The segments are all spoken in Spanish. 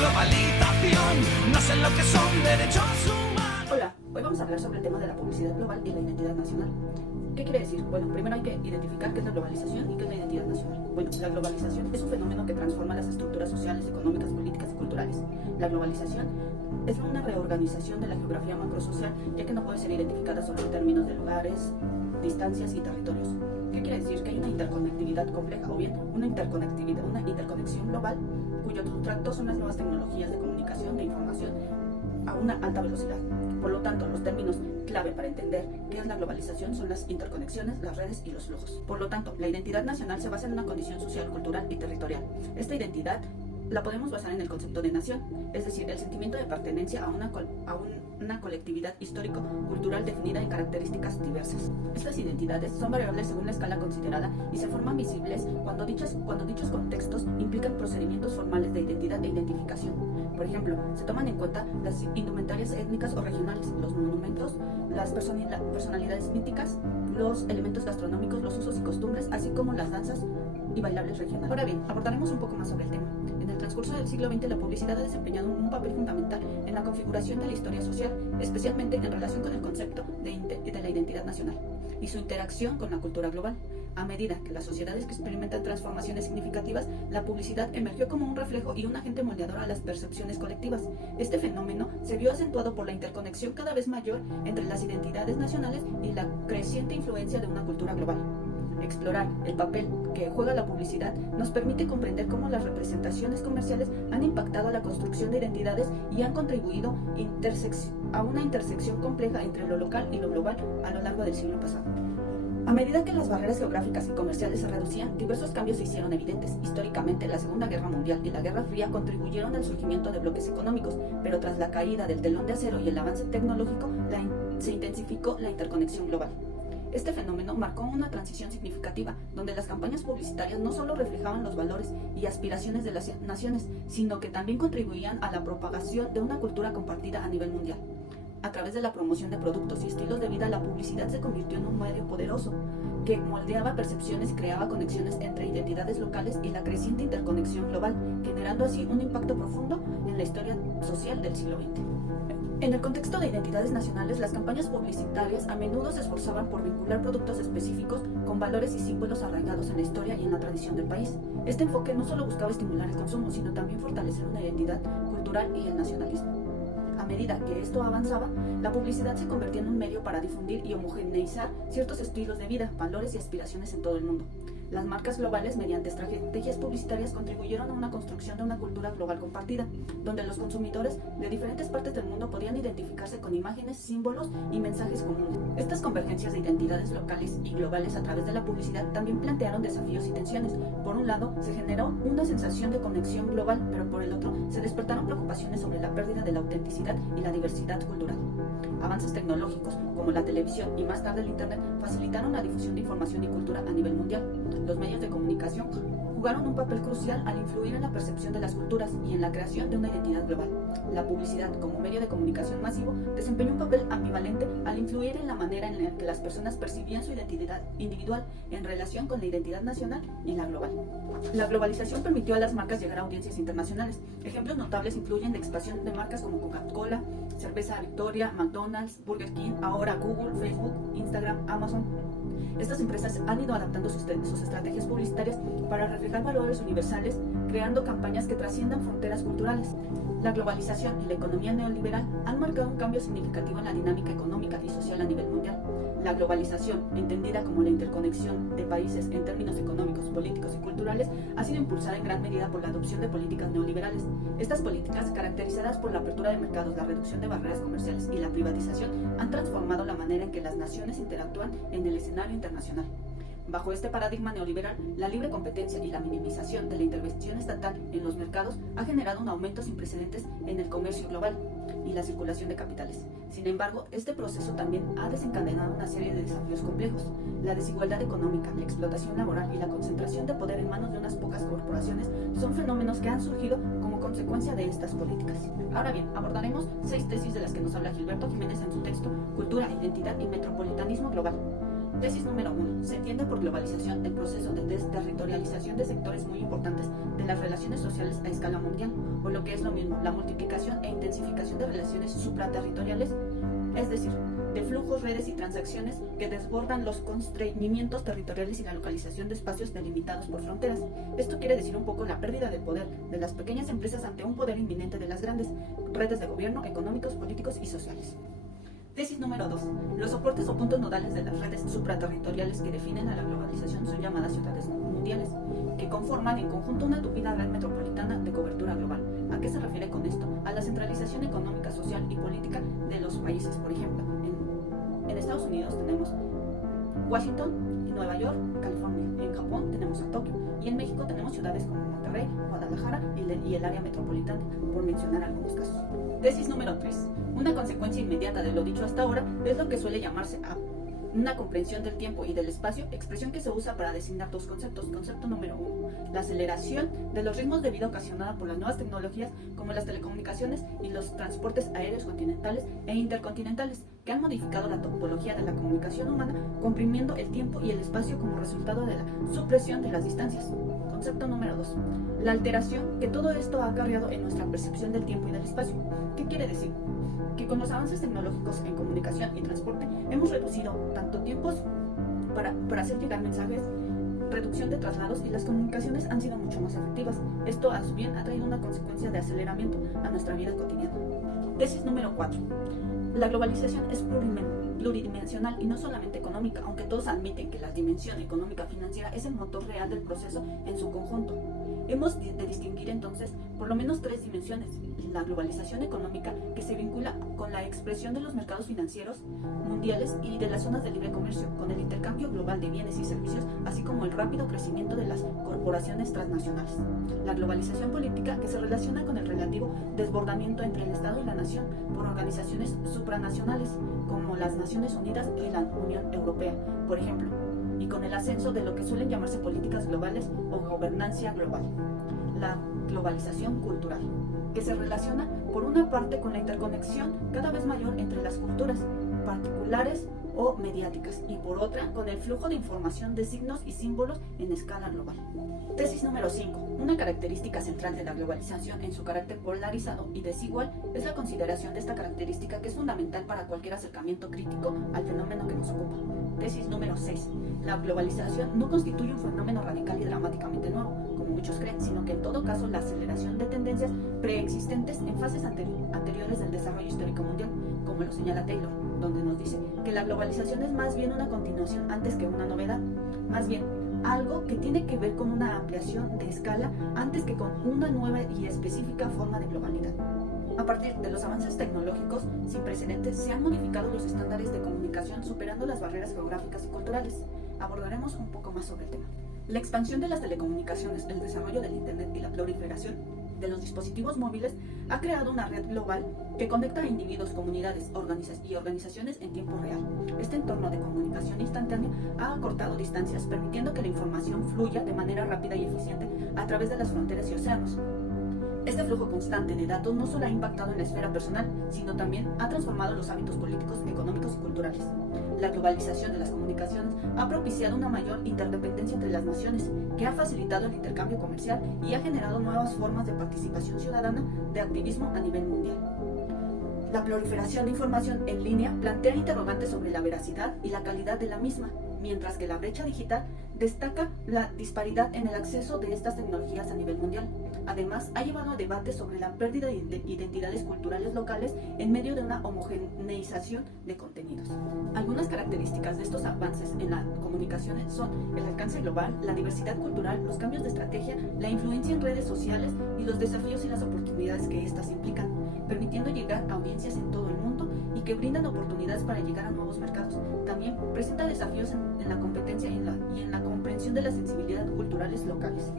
globalización, no sé lo que son derechos humanos. Hola, hoy vamos a hablar sobre el tema de la publicidad global y la identidad nacional. ¿Qué quiere decir? Bueno, primero hay que identificar qué es la globalización y qué es la identidad nacional. Bueno, la globalización es un fenómeno que transforma las estructuras sociales, económicas, políticas y culturales. La globalización es una reorganización de la geografía macrosocial, ya que no puede ser identificada solo en términos de lugares, distancias y territorios. ¿Qué quiere decir? Que hay una interconectividad compleja o bien una interconexión global cuyo sustrato son las nuevas tecnologías de comunicación e información a una alta velocidad. Por lo tanto, los términos clave para entender qué es la globalización son las interconexiones, las redes y los flujos. Por lo tanto, la identidad nacional se basa en una condición social, cultural y territorial. Esta identidad la podemos basar en el concepto de nación, es decir, el sentimiento de pertenencia a una colectividad histórico-cultural definida en características diversas. Estas identidades son variables según la escala considerada y se forman visibles cuando dichos contextos implican procedimientos formales de identidad e identificación. Por ejemplo, se toman en cuenta las indumentarias étnicas o regionales, los monumentos, las personalidades míticas, los elementos gastronómicos, los usos y costumbres, así como las danzas y bailables regionales. Ahora bien, abordaremos un poco más sobre el tema. En el transcurso del siglo XX, la publicidad ha desempeñado un papel fundamental en la configuración de la historia social, especialmente en relación con el concepto de la identidad nacional y su interacción con la cultura global. A medida que las sociedades experimentan transformaciones significativas, la publicidad emergió como un reflejo y un agente moldeador a las percepciones colectivas. Este fenómeno se vio acentuado por la interconexión cada vez mayor entre las identidades nacionales y la creciente influencia de una cultura global. Explorar el papel que juega la publicidad nos permite comprender cómo las representaciones comerciales han impactado a la construcción de identidades y han contribuido a una intersección compleja entre lo local y lo global a lo largo del siglo pasado. A medida que las barreras geográficas y comerciales se reducían, diversos cambios se hicieron evidentes. Históricamente, la Segunda Guerra Mundial y la Guerra Fría contribuyeron al surgimiento de bloques económicos, pero tras la caída del telón de acero y el avance tecnológico, se intensificó la interconexión global. Este fenómeno marcó una transición significativa, donde las campañas publicitarias no solo reflejaban los valores y aspiraciones de las naciones, sino que también contribuían a la propagación de una cultura compartida a nivel mundial. A través de la promoción de productos y estilos de vida, la publicidad se convirtió en un medio poderoso que moldeaba percepciones y creaba conexiones entre identidades locales y la creciente interconexión global, generando así un impacto profundo en la historia social del siglo XX. En el contexto de identidades nacionales, las campañas publicitarias a menudo se esforzaban por vincular productos específicos con valores y símbolos arraigados en la historia y en la tradición del país. Este enfoque no solo buscaba estimular el consumo, sino también fortalecer una identidad cultural y el nacionalismo. A medida que esto avanzaba, la publicidad se convertía en un medio para difundir y homogeneizar ciertos estilos de vida, valores y aspiraciones en todo el mundo. Las marcas globales, mediante estrategias publicitarias, contribuyeron a una construcción de una cultura global compartida, donde los consumidores de diferentes partes del mundo podían identificarse con imágenes, símbolos y mensajes comunes. Estas convergencias de identidades locales y globales a través de la publicidad también plantearon desafíos y tensiones. Por un lado, se generó una sensación de conexión global, pero por el otro, se despertaron preocupaciones sobre la pérdida de la autenticidad y la diversidad cultural. Avances tecnológicos, como la televisión y más tarde el Internet, facilitaron la difusión de información y cultura a nivel mundial. Los medios de comunicación jugaron un papel crucial al influir en la percepción de las culturas y en la creación de una identidad global. La publicidad, como medio de comunicación masivo, desempeñó un papel ambivalente al influir en la manera en la que las personas percibían su identidad individual en relación con la identidad nacional y la global. La globalización permitió a las marcas llegar a audiencias internacionales. Ejemplos notables incluyen la expansión de marcas como Coca-Cola, Cerveza Victoria, McDonald's, Burger King, ahora Google, Facebook, Instagram, Amazon. Estas empresas han ido adaptando sus estrategias publicitarias para reflejar valores universales, creando campañas que trasciendan fronteras culturales. La globalización y la economía neoliberal han marcado un cambio significativo en la dinámica económica y social a nivel mundial. La globalización, entendida como la interconexión de países en términos económicos, políticos y culturales, ha sido impulsada en gran medida por la adopción de políticas neoliberales. Estas políticas, caracterizadas por la apertura de mercados, la reducción de barreras comerciales y la privatización, han transformado la manera en que las naciones interactúan en el escenario internacional. Bajo este paradigma neoliberal, la libre competencia y la minimización de la intervención estatal en los mercados ha generado un aumento sin precedentes en el comercio global y la circulación de capitales. Sin embargo, este proceso también ha desencadenado una serie de desafíos complejos. La desigualdad económica, la explotación laboral y la concentración de poder en manos de unas pocas corporaciones son fenómenos que han surgido como consecuencia de estas políticas. Ahora bien, abordaremos 6 tesis de las que nos habla Gilberto Jiménez en su texto Cultura, Identidad y Metropolitanismo Global. Tesis número 1. Se entiende por globalización el proceso de desterritorialización de sectores muy importantes de las relaciones sociales a escala mundial, o lo que es lo mismo, la multiplicación e intensificación de relaciones supraterritoriales, es decir, de flujos, redes y transacciones que desbordan los constreñimientos territoriales y la localización de espacios delimitados por fronteras. Esto quiere decir un poco la pérdida de poder de las pequeñas empresas ante un poder inminente de las grandes redes de gobierno, económicos, políticos y sociales. Tesis número 2. Los soportes o puntos nodales de las redes supraterritoriales que definen a la globalización son llamadas ciudades mundiales, que conforman en conjunto una tupida red metropolitana de cobertura global. ¿A qué se refiere con esto? A la centralización económica, social y política de los países. Por ejemplo, en Estados Unidos tenemos Washington, Nueva York, California. En Japón tenemos a Tokio. Y en México tenemos ciudades como Monterrey, Guadalajara y el área metropolitana, por mencionar algunos casos. Tesis número 3. Una consecuencia inmediata de lo dicho hasta ahora es lo que suele llamarse una comprensión del tiempo y del espacio, expresión que se usa para designar dos conceptos. Concepto número 1. La aceleración de los ritmos de vida ocasionada por las nuevas tecnologías como las telecomunicaciones y los transportes aéreos continentales e intercontinentales, que han modificado la topología de la comunicación humana, comprimiendo el tiempo y el espacio como resultado de la supresión de las distancias. Concepto número 2. La alteración que todo esto ha acarreado en nuestra percepción del tiempo y del espacio. ¿Qué quiere decir? Que con los avances tecnológicos en comunicación y transporte hemos reducido tanto tiempos para hacer llegar mensajes, reducción de traslados, y las comunicaciones han sido mucho más efectivas. Esto a su bien ha traído una consecuencia de aceleramiento a nuestra vida cotidiana. Tesis número 4. La globalización es pluridimensional y no solamente económica, aunque todos admiten que la dimensión económica financiera es el motor real del proceso en su conjunto. Hemos de distinguir entonces por lo menos 3 dimensiones: la globalización económica, que se vincula con la expresión de los mercados financieros mundiales y de las zonas de libre comercio, con el intercambio global de bienes y servicios, así como el rápido crecimiento de las corporaciones transnacionales; la globalización política, que se relaciona con el relativo desbordamiento entre el Estado y la nación por organizaciones supranacionales, como las Naciones Unidas y la Unión Europea, por ejemplo, y con el ascenso de lo que suelen llamarse políticas globales o gobernancia global; la globalización cultural, que se relaciona por una parte con la interconexión cada vez mayor entre las culturas particulares o mediáticas, y por otra con el flujo de información de signos y símbolos en escala global. Tesis número 5. Una característica central de la globalización en su carácter polarizado y desigual es la consideración de esta característica, que es fundamental para cualquier acercamiento crítico al fenómeno que nos ocupa. Tesis número 6. La globalización no constituye un fenómeno radical y dramáticamente nuevo, como muchos creen, sino que en todo caso la aceleración de tendencias preexistentes en fases anteriores del desarrollo histórico mundial, como lo señala Taylor, donde nos dice que la globalización es más bien una continuación antes que una novedad, más bien algo que tiene que ver con una ampliación de escala antes que con una nueva y específica forma de globalidad. A partir de los avances tecnológicos sin precedentes, se han modificado los estándares de comunicación, superando las barreras geográficas y culturales. Abordaremos un poco más sobre el tema. La expansión de las telecomunicaciones, el desarrollo del Internet y la proliferación de los dispositivos móviles ha creado una red global que conecta a individuos, comunidades y organizaciones en tiempo real. Este entorno de comunicación instantánea ha acortado distancias, permitiendo que la información fluya de manera rápida y eficiente a través de las fronteras y océanos. Este flujo constante de datos no solo ha impactado en la esfera personal, sino también ha transformado los hábitos políticos, económicos y culturales. La globalización de las comunicaciones ha propiciado una mayor interdependencia entre las naciones, que ha facilitado el intercambio comercial y ha generado nuevas formas de participación ciudadana de activismo a nivel mundial. La proliferación de información en línea plantea interrogantes sobre la veracidad y la calidad de la misma, mientras que la brecha digital destaca la disparidad en el acceso de estas tecnologías a nivel mundial. Además, ha llevado a debates sobre la pérdida de identidades culturales locales en medio de una homogeneización de contenidos. Algunas características de estos avances en las comunicaciones son el alcance global, la diversidad cultural, los cambios de estrategia, la influencia en redes sociales y los desafíos y las oportunidades que éstas implican, permitiendo llegar a audiencias en todo el mundo y que brindan oportunidades para llegar a nuevos mercados. También presenta desafíos en la competencia y en la comprensión de las sensibilidades culturales locales.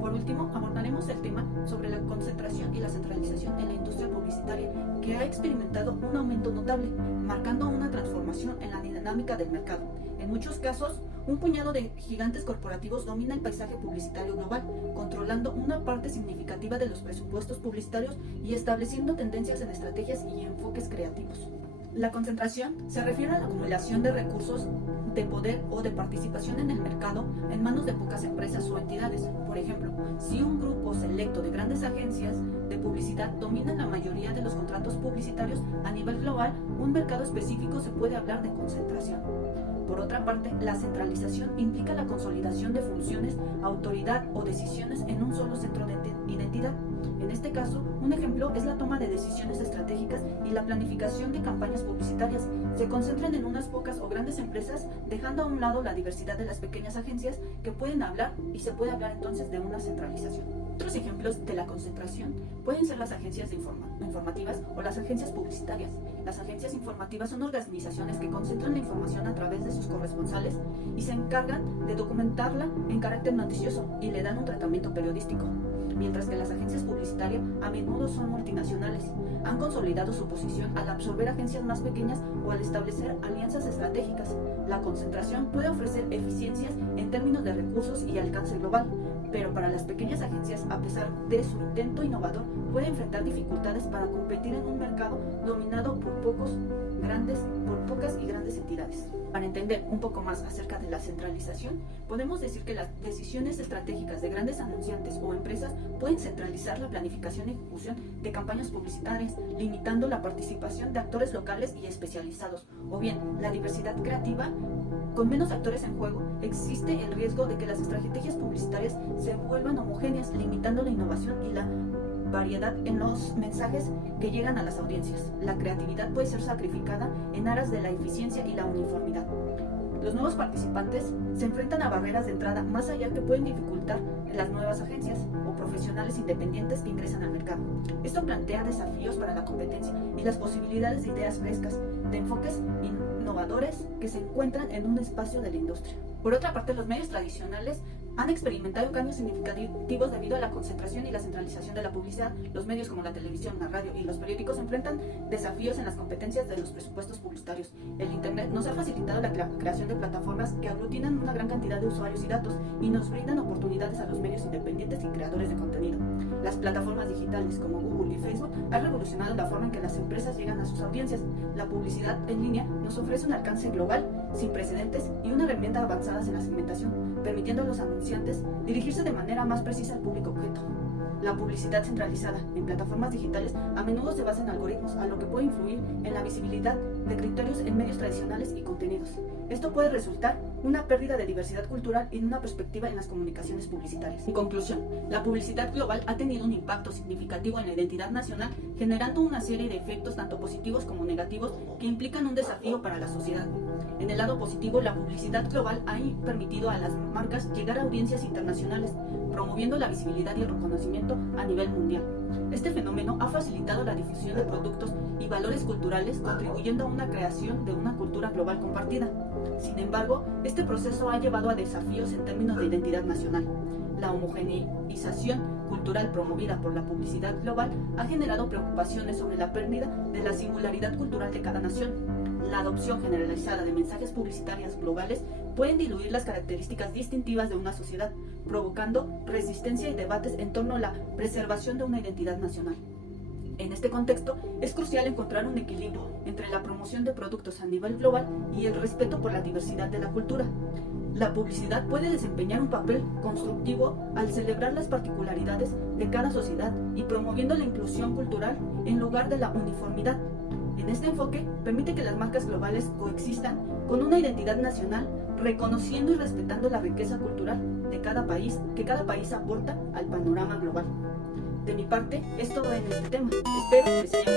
Por último, abordaremos el tema sobre la concentración y la centralización en la industria publicitaria, que ha experimentado un aumento notable, marcando una transformación en la dinámica del mercado. En muchos casos, un puñado de gigantes corporativos domina el paisaje publicitario global, controlando una parte significativa de los presupuestos publicitarios y estableciendo tendencias en estrategias y enfoques creativos. La concentración se refiere a la acumulación de recursos de poder o de participación en el mercado en manos de pocas empresas o entidades. Por ejemplo, si un grupo selecto de grandes agencias de publicidad dominan la mayoría de los contratos publicitarios a nivel global, un mercado específico se puede hablar de concentración. Por otra parte, la centralización implica la consolidación de funciones, autoridad o decisiones en un solo centro de identidad. En este caso, un ejemplo es la toma de decisiones estratégicas y la planificación de campañas publicitarias. Se concentran en unas pocas o grandes empresas, dejando a un lado la diversidad de las pequeñas agencias que pueden hablar, y se puede hablar entonces de una centralización. Otros ejemplos de la concentración pueden ser las agencias informativas o las agencias publicitarias. Las agencias informativas son organizaciones que concentran la información a través de sus corresponsales y se encargan de documentarla en carácter noticioso y le dan un tratamiento periodístico. Mientras que las agencias publicitarias a menudo son multinacionales. Han consolidado su posición al absorber agencias más pequeñas o al establecer alianzas estratégicas. La concentración puede ofrecer eficiencias en términos de recursos y alcance global, pero para las pequeñas agencias, a pesar de su intento innovador, puede enfrentar dificultades para competir en un mercado dominado por pocas y grandes entidades. Para entender un poco más acerca de la centralización, podemos decir que las decisiones estratégicas de grandes anunciantes o empresas pueden centralizar la planificación y ejecución de campañas publicitarias, limitando la participación de actores locales y especializados, o bien la diversidad creativa. Con menos actores en juego, existe el riesgo de que las estrategias publicitarias se vuelvan homogéneas, limitando la innovación y la variedad en los mensajes que llegan a las audiencias. La creatividad puede ser sacrificada en aras de la eficiencia y la uniformidad. Los nuevos participantes se enfrentan a barreras de entrada más allá que pueden dificultar las nuevas agencias o profesionales independientes que ingresan al mercado. Esto plantea desafíos para la competencia y las posibilidades de ideas frescas, de enfoques innovadores que se encuentran en un espacio de la industria. Por otra parte, los medios tradicionales han experimentado cambios significativos debido a la concentración y la centralización de la publicidad. Los medios como la televisión, la radio y los periódicos enfrentan desafíos en las competencias de los presupuestos publicitarios. El Internet nos ha facilitado la creación de plataformas que aglutinan una gran cantidad de usuarios y datos y nos brindan oportunidades a los medios independientes y creadores de contenido. Las plataformas digitales como Google y Facebook han revolucionado la forma en que las empresas llegan a sus audiencias. La publicidad en línea nos ofrece un alcance global, sin precedentes y una herramienta avanzada en la segmentación, permitiendo a los anunciantes dirigirse de manera más precisa al público objeto. La publicidad centralizada en plataformas digitales a menudo se basa en algoritmos, a lo que puede influir en la visibilidad de criterios en medios tradicionales y contenidos. Esto puede resultar una pérdida de diversidad cultural y una perspectiva en las comunicaciones publicitarias. En conclusión, la publicidad global ha tenido un impacto significativo en la identidad nacional, generando una serie de efectos tanto positivos como negativos que implican un desafío para la sociedad. En el lado positivo, la publicidad global ha permitido a las marcas llegar a audiencias internacionales, promoviendo la visibilidad y el reconocimiento a nivel mundial. Este fenómeno ha facilitado la difusión de productos y valores culturales, contribuyendo a una creación de una cultura global compartida. Sin embargo, este proceso ha llevado a desafíos en términos de identidad nacional. La homogeneización cultural promovida por la publicidad global ha generado preocupaciones sobre la pérdida de la singularidad cultural de cada nación. La adopción generalizada de mensajes publicitarios globales pueden diluir las características distintivas de una sociedad, provocando resistencia y debates en torno a la preservación de una identidad nacional. En este contexto, es crucial encontrar un equilibrio entre la promoción de productos a nivel global y el respeto por la diversidad de la cultura. La publicidad puede desempeñar un papel constructivo al celebrar las particularidades de cada sociedad y promoviendo la inclusión cultural en lugar de la uniformidad. En este enfoque, permite que las marcas globales coexistan con una identidad nacional, reconociendo y respetando la riqueza cultural de cada país que cada país aporta al panorama global. De mi parte, es todo en este tema. Espero que se haya